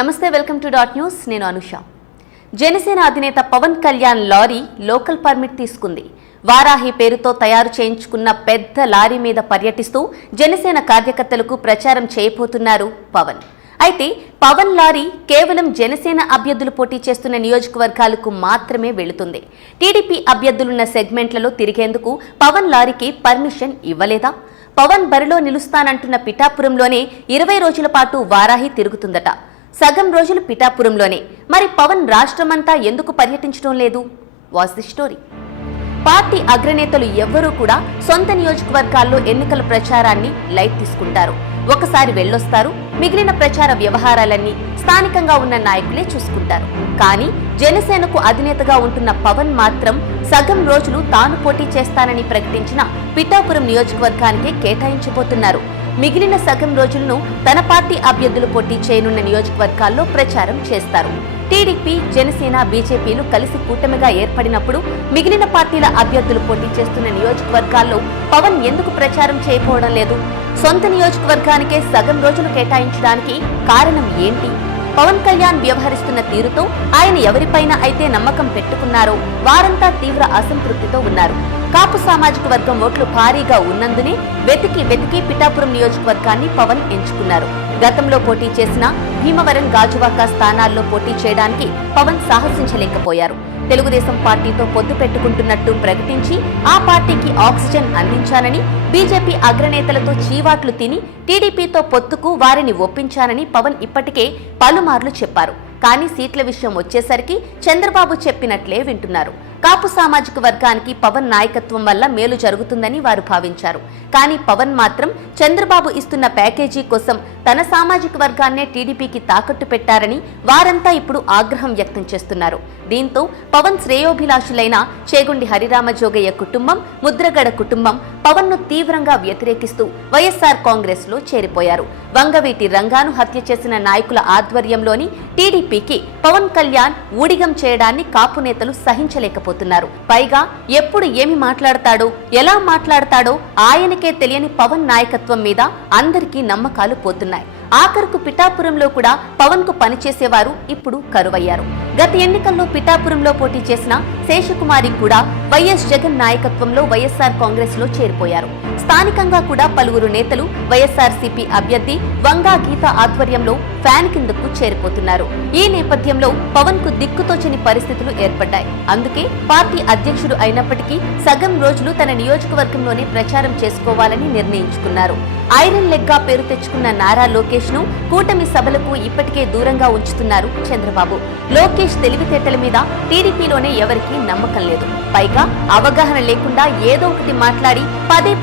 నమస్తే, welcome to dot news. నేను అనుష. జనసేన అధినేత Pawan Kalyan lorry local permit తీసుకుంది. వారాహి పేరుతో తయారు చేయించుకున్న పెద్ద లారీ మీద పర్యటిస్తూ జనసేన కార్యకర్తలకు ప్రచారం చేయబోతున్నారు పవన్. అయితే పవన్ లారీ కేవలం జనసేన అభ్యర్థులు పోటీ చేస్తున్న నియోజకవర్గాలకు మాత్రమే వెళుతుంది. టీడీపీ అభ్యర్థులున్న సెగ్మెంట్లలో తిరిగేందుకు పవన్ లారీకి పర్మిషన్ ఇవ్వలేదా? పవన్ బరిలో నిలుస్తానంటున్న పిఠాపురంలోనే 20 రోజుల పాటు వారాహి తిరుగుతుందట. సగం రోజులు పిఠాపురంలోనే. మరి పవన్ రాష్ట్రమంతా ఎందుకు పర్యటించడం లేదు? What's the story? పార్టీ అగ్రనేతలు ఎవ్వరూ కూడా సొంత నియోజకవర్గాల్లో ఎన్నికల ప్రచారాన్ని లైట్ తీసుకుంటారు. ఒకసారి వెళ్ళొస్తారు, మిగిలిన ప్రచార వ్యవహారాలన్నీ స్థానికంగా ఉన్న నాయకులే చూసుకుంటారు. కానీ జనసేనకు అధినేతగా ఉంటున్న పవన్ మాత్రం సగం రోజులు తాను పోటీ చేస్తానని ప్రకటించిన పిఠాపురం నియోజకవర్గానికే కేటాయించబోతున్నారు. మిగిలిన సగం రోజులను తన పార్టీ అభ్యర్థులు పోటీ చేయనున్న నియోజకవర్గాల్లో ప్రచారం చేస్తారు. టీడీపీ, జనసేన, బీజేపీలు కలిసి కూటమిగా ఏర్పడినప్పుడు మిగిలిన పార్టీల అభ్యర్థులు పోటీ చేస్తున్న నియోజకవర్గాల్లో పవన్ ఎందుకు ప్రచారం చేయకపోవడం లేదు? సొంత నియోజకవర్గానికే సగం రోజులు కేటాయించడానికి కారణం ఏంటి? పవన్ కళ్యాణ్ వ్యవహరిస్తున్న తీరుతో ఆయన ఎవరిపైన అయితే నమ్మకం పెట్టుకున్నారో వారంతా తీవ్ర అసంతృప్తితో ఉన్నారు. కాపు సామాజిక వర్గం ఓట్లు భారీగా ఉన్నందునే వెతికి పిఠాపురం నియోజకవర్గాన్ని పవన్ ఎంచుకున్నారు. గతంలో పోటీ చేసిన భీమవరం, గాజువాక స్థానాల్లో పోటీ చేయడానికి పవన్ సాహసించలేకపోయారు. తెలుగుదేశం పార్టీతో పొత్తు పెట్టుకుంటున్నట్టు ప్రకటించి ఆ పార్టీకి ఆక్సిజన్ అందించానని, బీజేపీ అగ్రనేతలతో చీవాట్లు తిని టీడీపీతో పొత్తుకు వారిని ఒప్పించానని పవన్ ఇప్పటికే పలుమార్లు చెప్పారు. కానీ సీట్ల విషయం వచ్చేసరికి చంద్రబాబు చెప్పినట్లే వింటున్నారు. కాపు సామాజిక వర్గానికి పవన్ నాయకత్వం వల్ల మేలు జరుగుతుందని వారు భావించారు. కానీ పవన్ మాత్రం చంద్రబాబు ఇస్తున్న ప్యాకేజీ కోసం తన సామాజిక వర్గాన్నే టీడీపీకి తాకట్టు పెట్టారని వారంతా ఇప్పుడు ఆగ్రహం వ్యక్తం చేస్తున్నారు. దీంతో పవన్ శ్రేయోభిలాషులైన చేగుండి హరిరామజోగయ్య కుటుంబం, ముద్రగడ కుటుంబం పవన్ ను తీవ్రంగా వ్యతిరేకిస్తూ వైఎస్ఆర్ కాంగ్రెస్ లో చేరిపోయారు. వంగవీటి రంగాను హత్య చేసిన నాయకుల ఆధ్వర్యంలోని టీడీపీకి పవన్ కళ్యాణ్ ఊడిగం చేయడాన్ని కాపు నేతలు సహించలేకపోతున్నారు. పైగా ఎప్పుడు ఏమి మాట్లాడతాడో, ఎలా మాట్లాడతాడో ఆయనకే తెలియని పవన్ నాయకత్వం మీద అందరికీ నమ్మకాలు పోతున్నాయి. ఆఖరుకు పిఠాపురంలో కూడా పవన్ కు పనిచేసేవారు ఇప్పుడు కరువయ్యారు. గత ఎన్నికల్లో పిఠాపురంలో పోటీ చేసిన శేషకుమారి కూడా వైఎస్ జగన్ నాయకత్వంలో వైఎస్ఆర్ కాంగ్రెస్ లో చేరిపోయారు. స్థానికంగా కూడా పలువురు నేతలు వైఎస్ఆర్సీపీ అభ్యర్థి వంగా గీత ఆధ్వర్యంలో ఫ్యాన్ కిందకు చేరిపోతున్నారు. ఈ నేపథ్యంలో పవన్ కు దిక్కుతోచని పరిస్థితులు ఏర్పడ్డాయి. అందుకే పార్టీ అధ్యక్షుడు అయినప్పటికీ సగం రోజులు తన నియోజకవర్గంలోనే ప్రచారం చేసుకోవాలని నిర్ణయించుకున్నారు. ఐరన్ లెగ్ గా పేరు తెచ్చుకున్న నారా లోకేష్ ను కూటమి సభలకు ఇప్పటికే దూరంగా ఉంచుతున్నారు చంద్రబాబు. లోకేష్ తెలివితేటల మీద టీడీపీలోనే ఎవరికీ నమ్మకం లేదు. పైగా అవగాహన లేకుండా ఏదో ఒకటి మాట్లాడి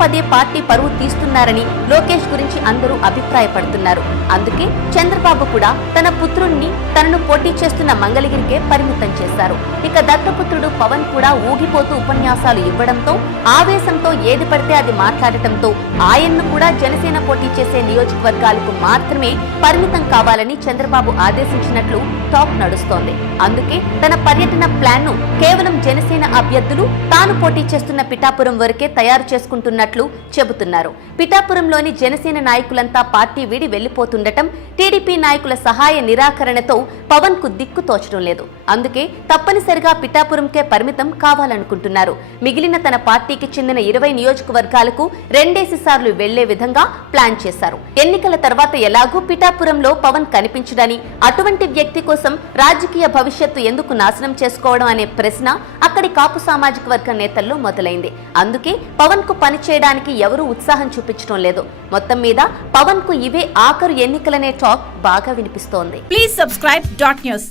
పదే పార్టీ పరువు తీస్తున్నారని లోకేష్ గురించి అందరూ అభిప్రాయపడుతున్నారు. అందుకే చంద్రబాబు కూడా తన పుత్రుణ్ణి తనను పోటీ చేస్తున్న మంగళగిరికే పరిమితం చేశారు. ఇక దత్తపుత్రుడు పవన్ కూడా ఊగిపోతూ ఉపన్యాసాలు ఇవ్వడంతో, ఆవేశంతో ఏది పడితే అది మాట్లాడటంతో ఆయన్ను కూడా జనసేన పోటీ చేసే నియోజకవర్గాలకు మాత్రమే పరిమితం కావాలని చంద్రబాబు ఆదేశించినట్లు టాక్ నడుస్తోంది. అందుకే తన పర్యటన ప్లాన్ ను కేవలం జనసేన అభ్యర్థులు తాను పోటీ చేస్తున్న పిఠాపురం వరకే తయారు చేసుకుంటున్నట్లు చెబుతున్నారు. పిఠాపురంలోని జనసేన నాయకులంతా పార్టీ వీడి వెళ్లిపోతుండటం, టీడీపీ నాయకుల సహాయ నిరాకరణతో పవన్ కు దిక్కు తోచడం లేదు. అందుకే తప్పనిసరిగా పిఠాపురంకే పరిమితం కావాలనుకుంటున్నారు. మిగిలిన తన పార్టీకి చెందిన 20 నియోజకవర్గాలకు 2 సార్లు వెళ్లే విధంగా ప్లాన్ చేశారు. ఎన్నికల తర్వాత ఎలాగూ పిఠాపురంలో పవన్ కనిపించడని, అటువంటి వ్యక్తి కోసం రాజకీయ భవిష్యత్తు ఎందుకు నాశనం చేసుకోవడం అనే ప్రశ్న అక్కడి కాపు సామాజిక వర్గ నేతల్లో మొదలైంది. అందుకే పవన్ కు పని చేయడానికి ఎవరూ ఉత్సాహం చూపించడం లేదు. మొత్తం మీద పవన్ కు ఇవే ఆఖరు ఎన్నికలనే టాక్ బాగా వినిపిస్తోంది. Please subscribe dot news.